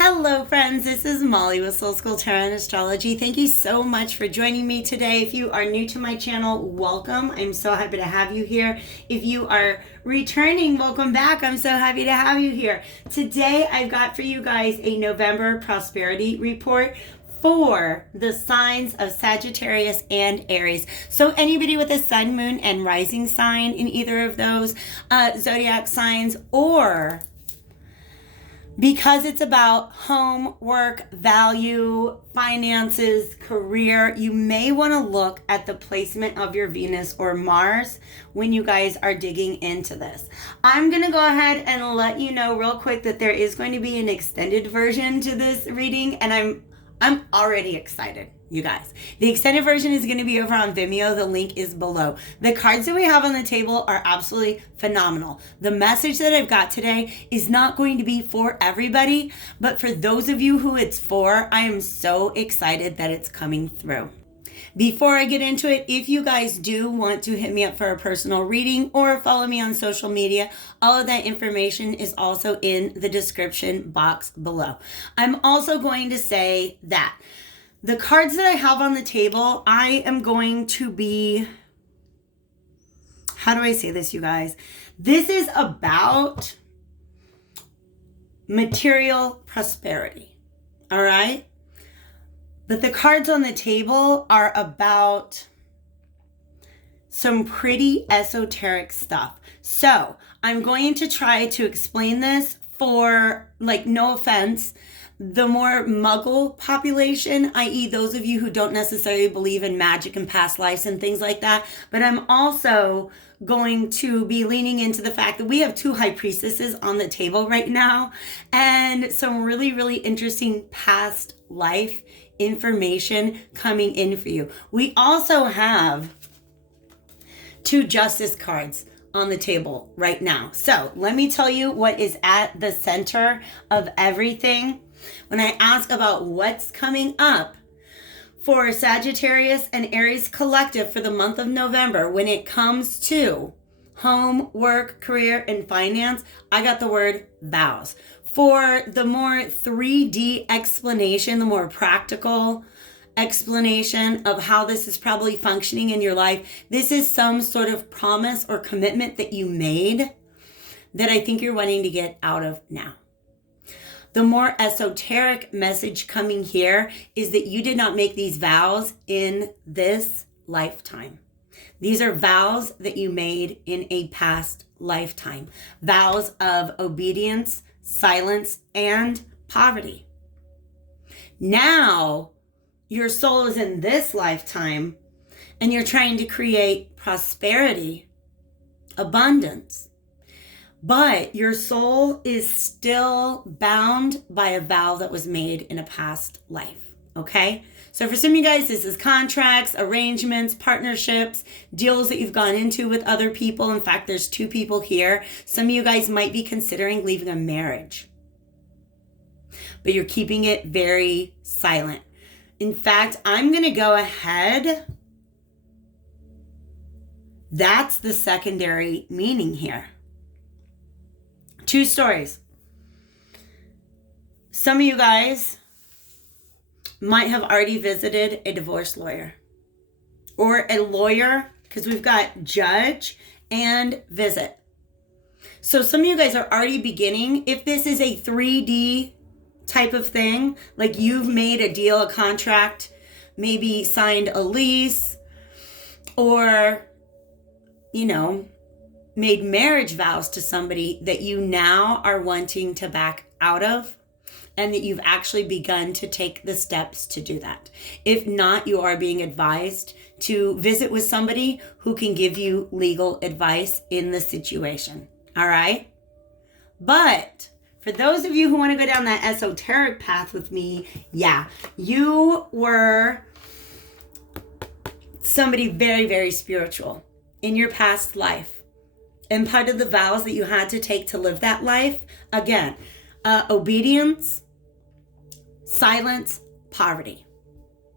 Hello, friends. This is Molly with Soul School Tarot and Astrology. Thank you so much for joining me today. If you are new to my channel, welcome. I'm so happy to have you here. If you are returning, welcome back. I'm so happy to have you here. Today, I've got for you guys a November prosperity report for the signs of Sagittarius and Aries. So anybody with a sun, moon, and rising sign in either of those zodiac signs, or because it's about home, work, value, finances, career, you may want to look at the placement of your Venus or Mars when you guys are digging into this. I'm going to go ahead and let you know real quick that there is going to be an extended version to this reading, and I'm already excited, you guys. The extended version is going to be over on Vimeo. The link is below. The cards that we have on the table are absolutely phenomenal. The message that I've got today is not going to be for everybody, but for those of you who it's for, I am so excited that it's coming through. Before I get into it, if you guys do want to hit me up for a personal reading or follow me on social media, all of that information is also in the description box below. I'm also going to say that the cards that I have on the table, I am going to be, how do I say this, you guys? This is about material prosperity, all right? But the cards on the table are about some pretty esoteric stuff. So I'm going to try to explain this for, like, no offense, the more muggle population, i.e. those of you who don't necessarily believe in magic and past lives and things like that. But I'm also going to be leaning into the fact that we have two high priestesses on the table right now and some really, really interesting past life information coming in for you. We also have two justice cards on the table right now. So let me tell you what is at the center of everything when I ask about what's coming up for Sagittarius and Aries collective for the month of November. When it comes to home, work, career, and finance, I got the word vows. For the more 3D explanation, the more practical explanation of how this is probably functioning in your life, this is some sort of promise or commitment that you made that I think you're wanting to get out of now. The more esoteric message coming here is that you did not make these vows in this lifetime. These are vows that you made in a past lifetime. Vows of obedience, silence, and poverty. Now, your soul is in this lifetime and you're trying to create prosperity, abundance, but your soul is still bound by a vow that was made in a past life, okay? So for some of you guys, this is contracts, arrangements, partnerships, deals that you've gone into with other people. In fact, there's two people here. Some of you guys might be considering leaving a marriage, but you're keeping it very silent. In fact, I'm going to go ahead. That's the secondary meaning here. Two stories. Some of you guys might have already visited a divorce lawyer or a lawyer, because we've got judge and visit. So some of you guys are already beginning, if this is a 3D type of thing, like you've made a deal, a contract, maybe signed a lease, or, made marriage vows to somebody that you now are wanting to back out of, and that you've actually begun to take the steps to do that. If not, you are being advised to visit with somebody who can give you legal advice in the situation. All right? But for those of you who want to go down that esoteric path with me, yeah, you were somebody very, very spiritual in your past life. And part of the vows that you had to take to live that life, again, obedience, silence, poverty,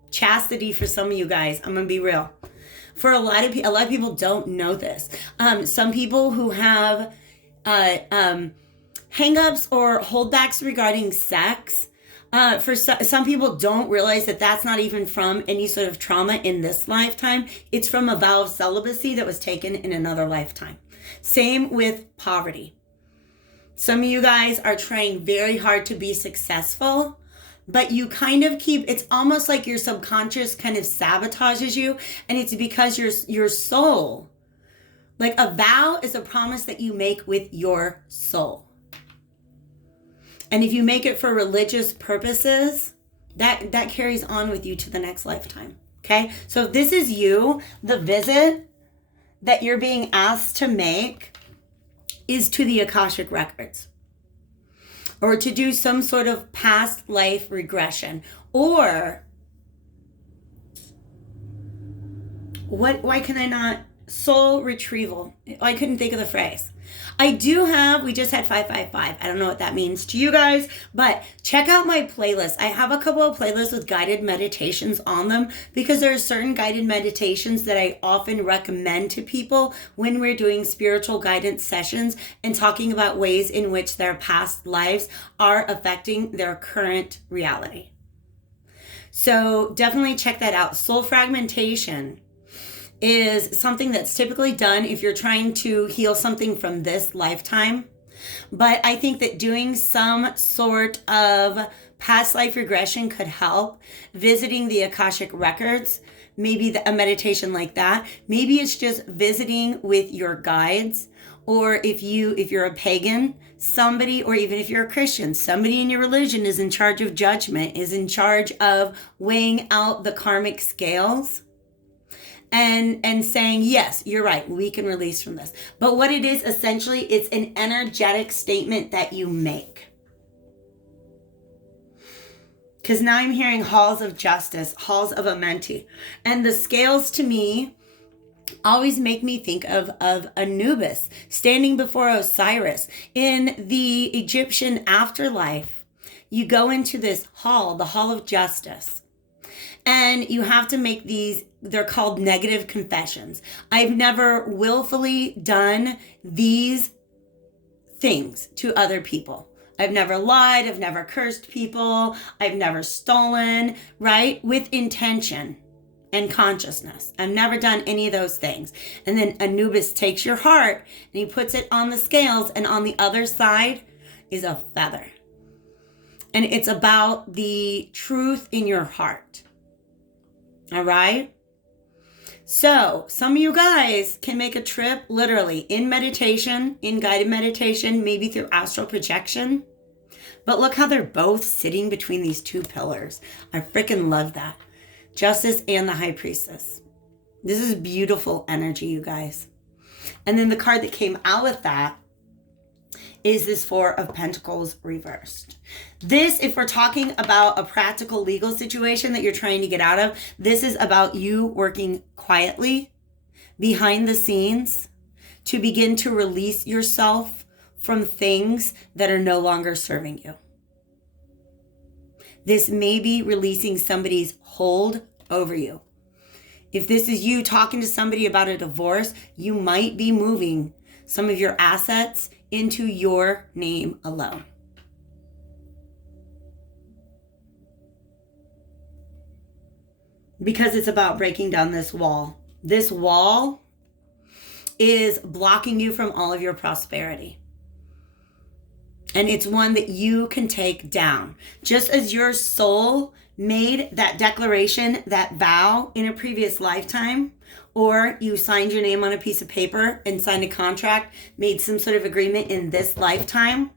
chastity. For some of you guys, I'm gonna be real. For a lot of people don't know this. Some people who have hangups or holdbacks regarding sex, For some people don't realize that that's not even from any sort of trauma in this lifetime. It's from a vow of celibacy that was taken in another lifetime. Same with poverty. Some of you guys are trying very hard to be successful, but you kind of it's almost like your subconscious kind of sabotages you, and it's because your soul, like a vow is a promise that you make with your soul. And if you make it for religious purposes, that carries on with you to the next lifetime. Okay? So if this is you, the visit that you're being asked to make is to the Akashic Records, or to do some sort of past life regression, or why can I not? Soul retrieval. I couldn't think of the phrase. We just had 555. I don't know what that means to you guys, but check out my playlist. I have a couple of playlists with guided meditations on them, because there are certain guided meditations that I often recommend to people when we're doing spiritual guidance sessions and talking about ways in which their past lives are affecting their current reality. So definitely check that out. Soul fragmentation is something that's typically done if you're trying to heal something from this lifetime. But I think that doing some sort of past life regression could help. Visiting the Akashic Records, maybe a meditation like that. Maybe it's just visiting with your guides, or if you're a pagan, somebody, or even if you're a Christian, somebody in your religion is in charge of judgment, is in charge of weighing out the karmic scales. And saying, yes, you're right, we can release from this. But what it is, essentially, it's an energetic statement that you make. Because now I'm hearing halls of justice, halls of Amenti. And the scales, to me, always make me think of Anubis standing before Osiris. In the Egyptian afterlife, you go into this hall, the hall of justice. And you have to make these, they're called negative confessions. I've never willfully done these things to other people. I've never lied. I've never cursed people. I've never stolen, right? With intention and consciousness. I've never done any of those things. And then Anubis takes your heart and he puts it on the scales, and on the other side is a feather. And it's about the truth in your heart. All right? So some of you guys can make a trip literally in meditation, in guided meditation, maybe through astral projection. But look how they're both sitting between these two pillars. I freaking love that. Justice and the High Priestess. This is beautiful energy, you guys. And then the card that came out with that is this Four of Pentacles reversed. This, if we're talking about a practical legal situation that you're trying to get out of, this is about you working quietly behind the scenes to begin to release yourself from things that are no longer serving you. This may be releasing somebody's hold over you. If this is you talking to somebody about a divorce, you might be moving some of your assets into your name alone. Because it's about breaking down this wall. This wall is blocking you from all of your prosperity. And it's one that you can take down. Just as your soul made that declaration, that vow in a previous lifetime, or you signed your name on a piece of paper and signed a contract, made some sort of agreement in this lifetime,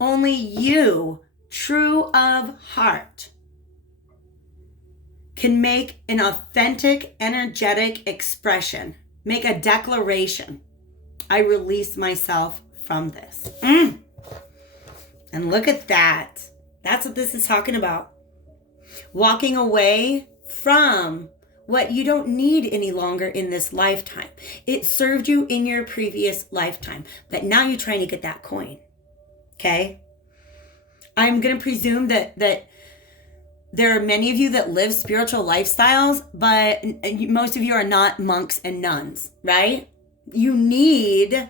only you, true of heart, can make an authentic, energetic expression. Make a declaration. I release myself from this. And look at that. That's what this is talking about. Walking away from what you don't need any longer in this lifetime. It served you in your previous lifetime, but now you're trying to get that coin. Okay? I'm going to presume that there are many of you that live spiritual lifestyles, but most of you are not monks and nuns, right? You need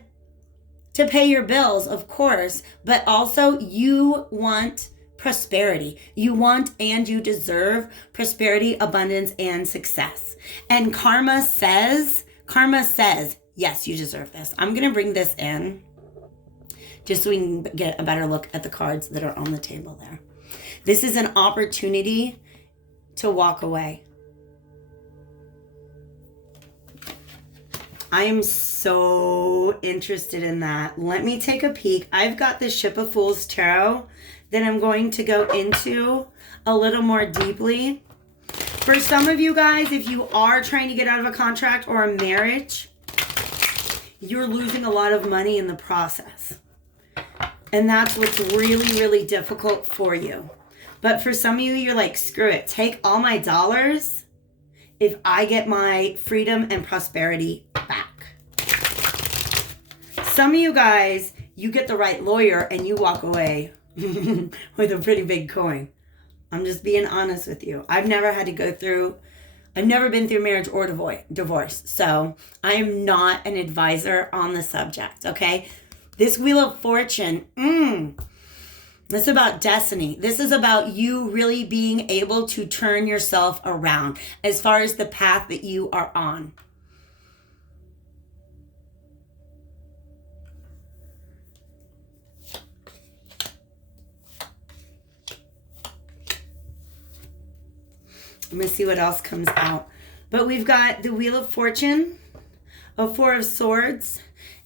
to pay your bills, of course, but also you want prosperity. You want and you deserve prosperity, abundance, and success. And karma says, yes, you deserve this. I'm going to bring this in just so we can get a better look at the cards that are on the table there. This is an opportunity to walk away. I am so interested in that. Let me take a peek. I've got the Ship of Fools Tarot that I'm going to go into a little more deeply. For some of you guys, if you are trying to get out of a contract or a marriage, you're losing a lot of money in the process. And that's what's really, really difficult for you. But for some of you, you're like, screw it. Take all my dollars if I get my freedom and prosperity back. Some of you guys, you get the right lawyer and you walk away with a pretty big coin. I'm just being honest with you. I've never been through marriage or divorce. So I am not an advisor on the subject, okay? This Wheel of Fortune, this is about destiny. This is about you really being able to turn yourself around as far as the path that you are on. I'm going to see what else comes out. But we've got the Wheel of Fortune, a Four of Swords,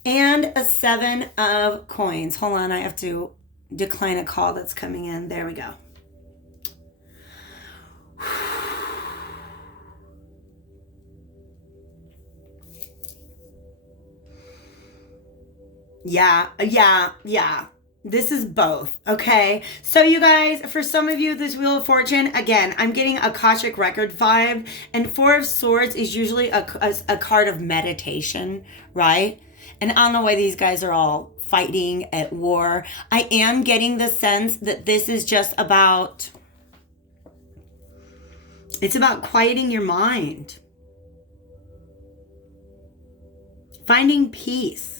and a Seven of Coins. Hold on, I have to decline a call that's coming in. There we go. Yeah. This is both, okay? So you guys, for some of you, this Wheel of Fortune, again, I'm getting Akashic Record vibe, and Four of Swords is usually a card of meditation, right? And I don't know why these guys are all fighting at war. I am getting the sense that this is just about, it's about quieting your mind. Finding peace.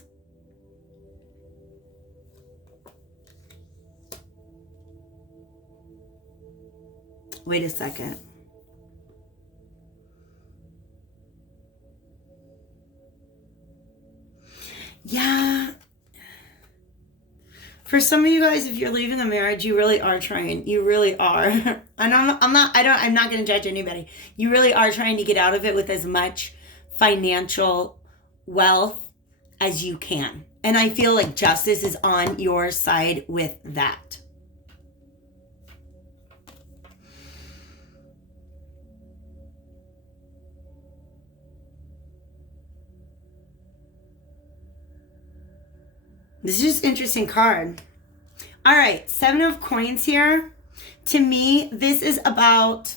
Wait a second. Yeah. For some of you guys, if you're leaving a marriage, you really are trying. You really are. And I'm not going to judge anybody. You really are trying to get out of it with as much financial wealth as you can. And I feel like justice is on your side with that. This is just an interesting card. All right, Seven of Coins here. To me, this is about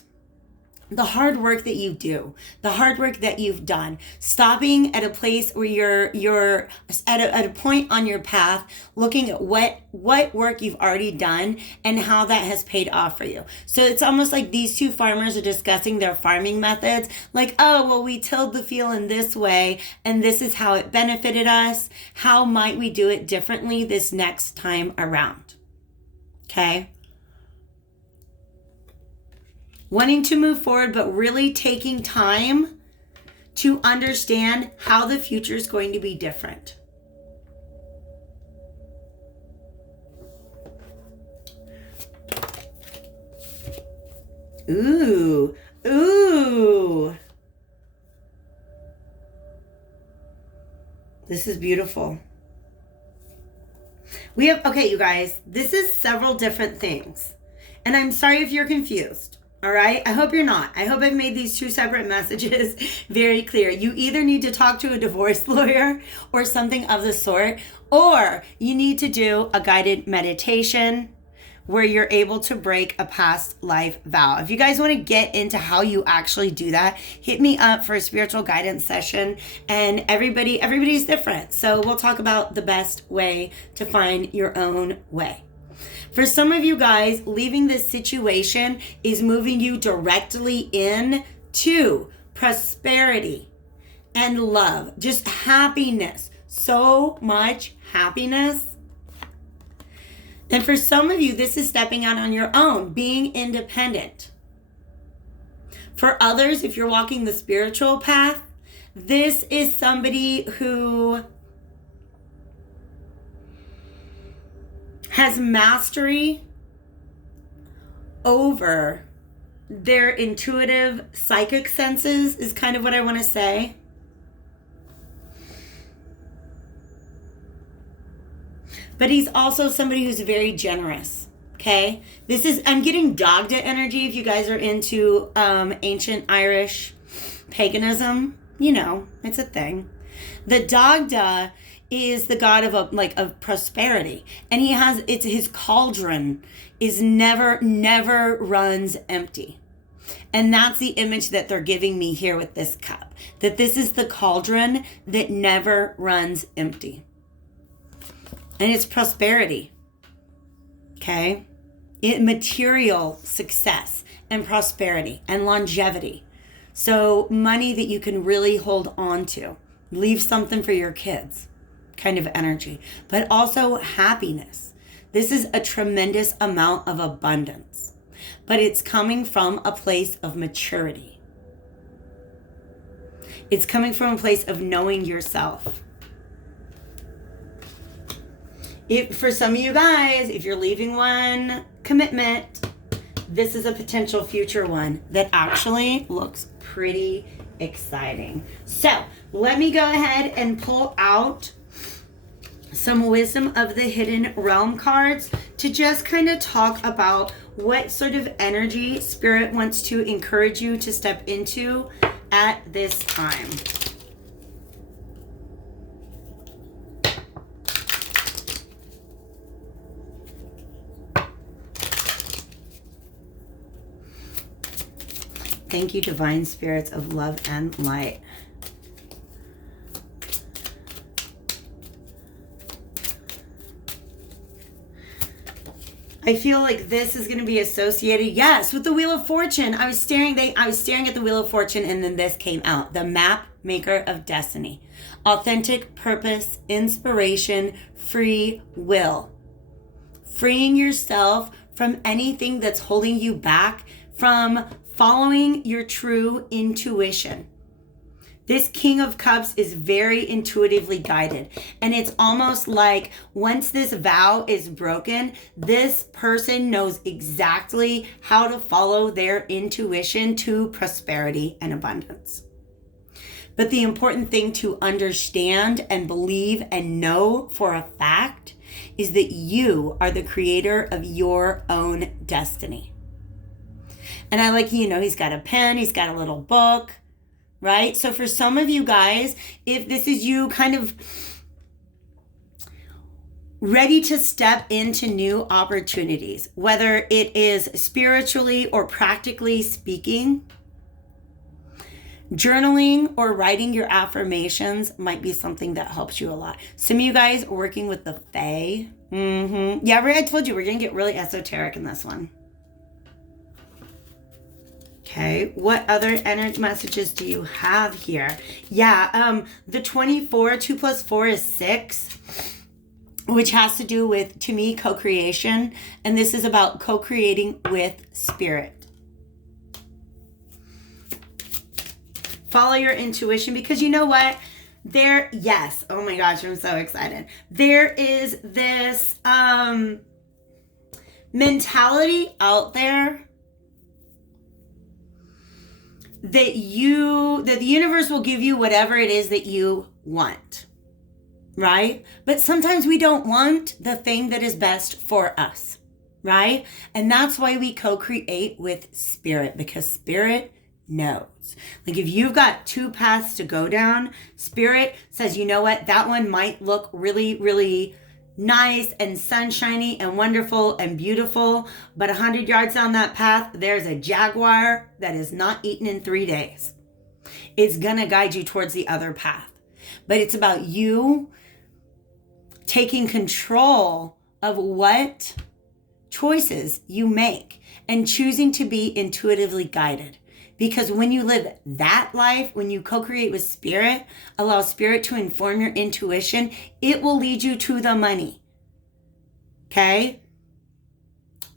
the hard work that you do, the hard work that you've done, stopping at a place where you're at a point on your path, looking at what work you've already done and how that has paid off for you. So it's almost like these two farmers are discussing their farming methods, like, oh, well, we tilled the field in this way, and this is how it benefited us. How might we do it differently this next time around? Okay. Wanting to move forward, but really taking time to understand how the future is going to be different. Ooh. This is beautiful. Okay, you guys, this is several different things. And I'm sorry if you're confused. All right. I hope you're not. I hope I've made these two separate messages very clear. You either need to talk to a divorce lawyer or something of the sort, or you need to do a guided meditation where you're able to break a past life vow. If you guys want to get into how you actually do that, hit me up for a spiritual guidance session. And everybody's different. So we'll talk about the best way to find your own way. For some of you guys, leaving this situation is moving you directly into prosperity and love, just happiness, so much happiness. And for some of you, this is stepping out on your own, being independent. For others, if you're walking the spiritual path, this is somebody who has mastery over their intuitive psychic senses, is kind of what I want to say. But he's also somebody who's very generous. Okay, I'm getting Dagda energy. If you guys are into ancient Irish paganism, you know, it's a thing. The Dagda is the god of prosperity, and his cauldron is never runs empty. And that's the image that they're giving me here with this cup, that this is the cauldron that never runs empty. And it's prosperity. Okay? Material success and prosperity and longevity. So money that you can really hold on to. Leave something for your kids kind of energy. But also happiness. This is a tremendous amount of abundance. But it's coming from a place of maturity. It's coming from a place of knowing yourself. For some of you guys, if you're leaving one commitment, this is a potential future one that actually looks pretty exciting. So let me go ahead and pull out some Wisdom of the Hidden Realm cards to just kind of talk about what sort of energy Spirit wants to encourage you to step into at this time. Thank you, Divine Spirits of love and light. I feel like this is going to be associated, yes, with the Wheel of Fortune. I was staring at the Wheel of Fortune, and then this came out. The Map Maker of Destiny. Authentic purpose, inspiration, free will. Freeing yourself from anything that's holding you back from following your true intuition. This King of Cups is very intuitively guided. And it's almost like once this vow is broken, this person knows exactly how to follow their intuition to prosperity and abundance. But the important thing to understand and believe and know for a fact is that you are the creator of your own destiny. And I like, he's got a pen, he's got a little book, right? So for some of you guys, if this is you kind of ready to step into new opportunities, whether it is spiritually or practically speaking, journaling or writing your affirmations might be something that helps you a lot. Some of you guys are working with the Fae. Yeah, I told you we're going to get really esoteric in this one. Okay, what other energy messages do you have here? Yeah, the 24, 2 plus 4 is 6, which has to do with, to me, co-creation. And this is about co-creating with spirit. Follow your intuition, because you know what? Yes, oh my gosh, I'm so excited. There is this mentality out there that the universe will give you whatever it is that you want, right? But sometimes we don't want the thing that is best for us, right? And that's why we co-create with spirit, because spirit knows. Like if you've got 2 paths to go down, spirit says, you know what? That one might look really, really nice and sunshiny and wonderful and beautiful, but 100 yards down that path, there's a jaguar that is not eaten in 3 days. It's gonna guide you towards the other path. But it's about you taking control of what choices you make and choosing to be intuitively guided. Because when you live that life, when you co-create with spirit, allow spirit to inform your intuition, it will lead you to the money. Okay?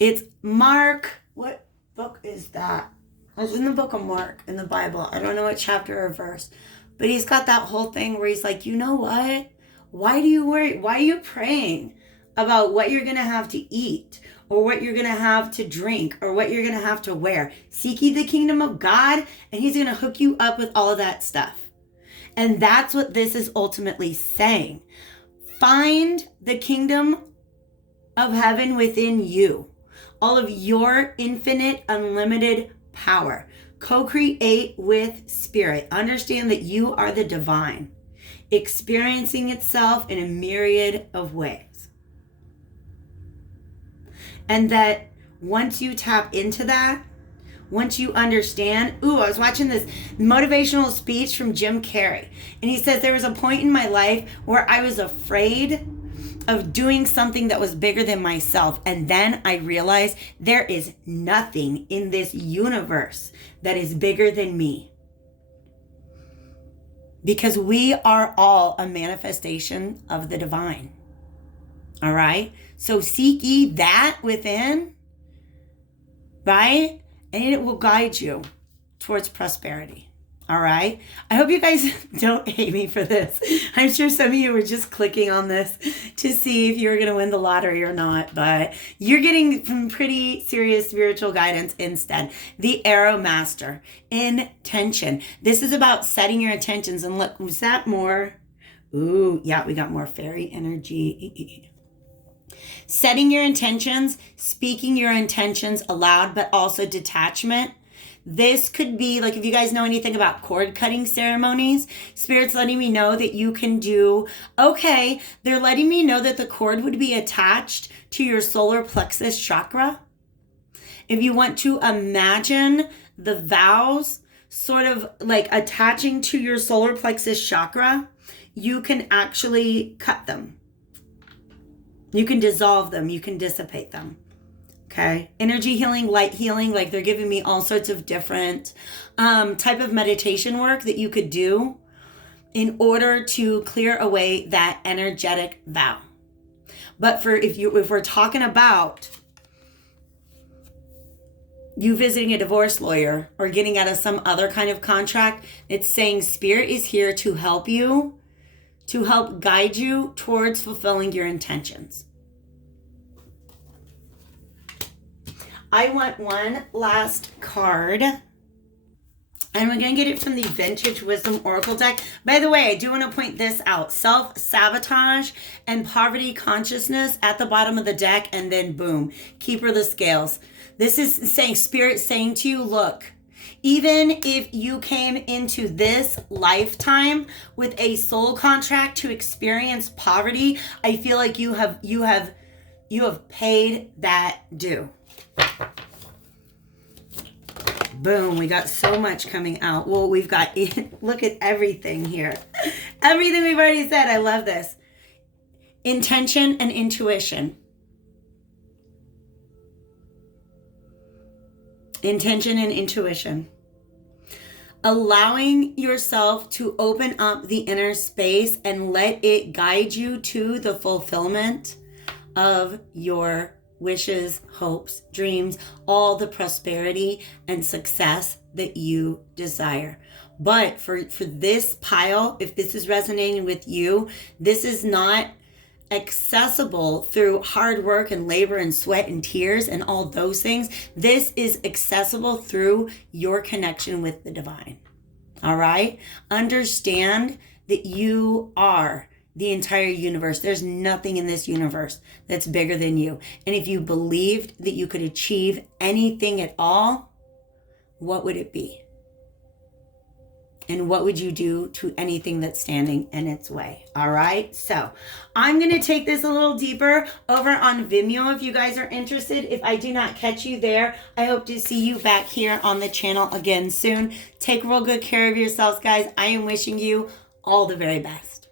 It's Mark. What book is that? It's in the book of Mark in the Bible. I don't know what chapter or verse. But he's got that whole thing where he's like, you know what? Why do you worry? Why are you praying about what you're going to have to eat or what you're going to have to drink or what you're going to have to wear? Seek ye the kingdom of God, and he's going to hook you up with all of that stuff. And that's what this is ultimately saying. Find the kingdom of heaven within you. All of your infinite, unlimited power. Co-create with spirit. Understand that you are the divine, experiencing itself in a myriad of ways. And that once you tap into that, once you understand, I was watching this motivational speech from Jim Carrey, and he says there was a point in my life where I was afraid of doing something that was bigger than myself. And then I realized there is nothing in this universe that is bigger than me. Because we are all a manifestation of the divine. All right? So seek ye that within, right? And it will guide you towards prosperity. All right. I hope you guys don't hate me for this. I'm sure some of you were just clicking on this to see if you were going to win the lottery or not, but you're getting some pretty serious spiritual guidance instead. The Arrow Master, intention. This is about setting your intentions. And look, was that more? Ooh, yeah, we got more fairy energy. Setting your intentions, speaking your intentions aloud, but also detachment. This could be like, if you guys know anything about cord cutting ceremonies, Spirit's letting me know that you can do, okay, they're letting me know that the cord would be attached to your solar plexus chakra. If you want to imagine the vows sort of like attaching to your solar plexus chakra, you can actually cut them. You can dissolve them. You can dissipate them. Okay. Energy healing, light healing, like they're giving me all sorts of different type of meditation work that you could do in order to clear away that energetic vow. But if we're talking about you visiting a divorce lawyer or getting out of some other kind of contract, it's saying Spirit is here to help you, to help guide you towards fulfilling your intentions. I want one last card. And we're going to get it from the Vintage Wisdom Oracle deck. By the way, I do want to point this out. Self-sabotage and poverty consciousness at the bottom of the deck. And then boom, Keeper of the Scales. This is saying, Spirit saying to you, look, even if you came into this lifetime with a soul contract to experience poverty, I feel like you have paid that due. Boom, we got so much coming out. Well, we've got, look at everything here. Everything we've already said. I love this. Intention and intuition. Intention and intuition. Allowing yourself to open up the inner space and let it guide you to the fulfillment of your wishes, hopes, dreams, all the prosperity and success that you desire. But for this pile, if this is resonating with you, this is not accessible through hard work and labor and sweat and tears and all those things. This is accessible through your connection with the divine. All right? Understand that you are the entire universe. There's nothing in this universe that's bigger than you. And if you believed that you could achieve anything at all, what would it be? And what would you do to anything that's standing in its way? All right. So I'm going to take this a little deeper over on Vimeo if you guys are interested. If I do not catch you there, I hope to see you back here on the channel again soon. Take real good care of yourselves, guys. I am wishing you all the very best.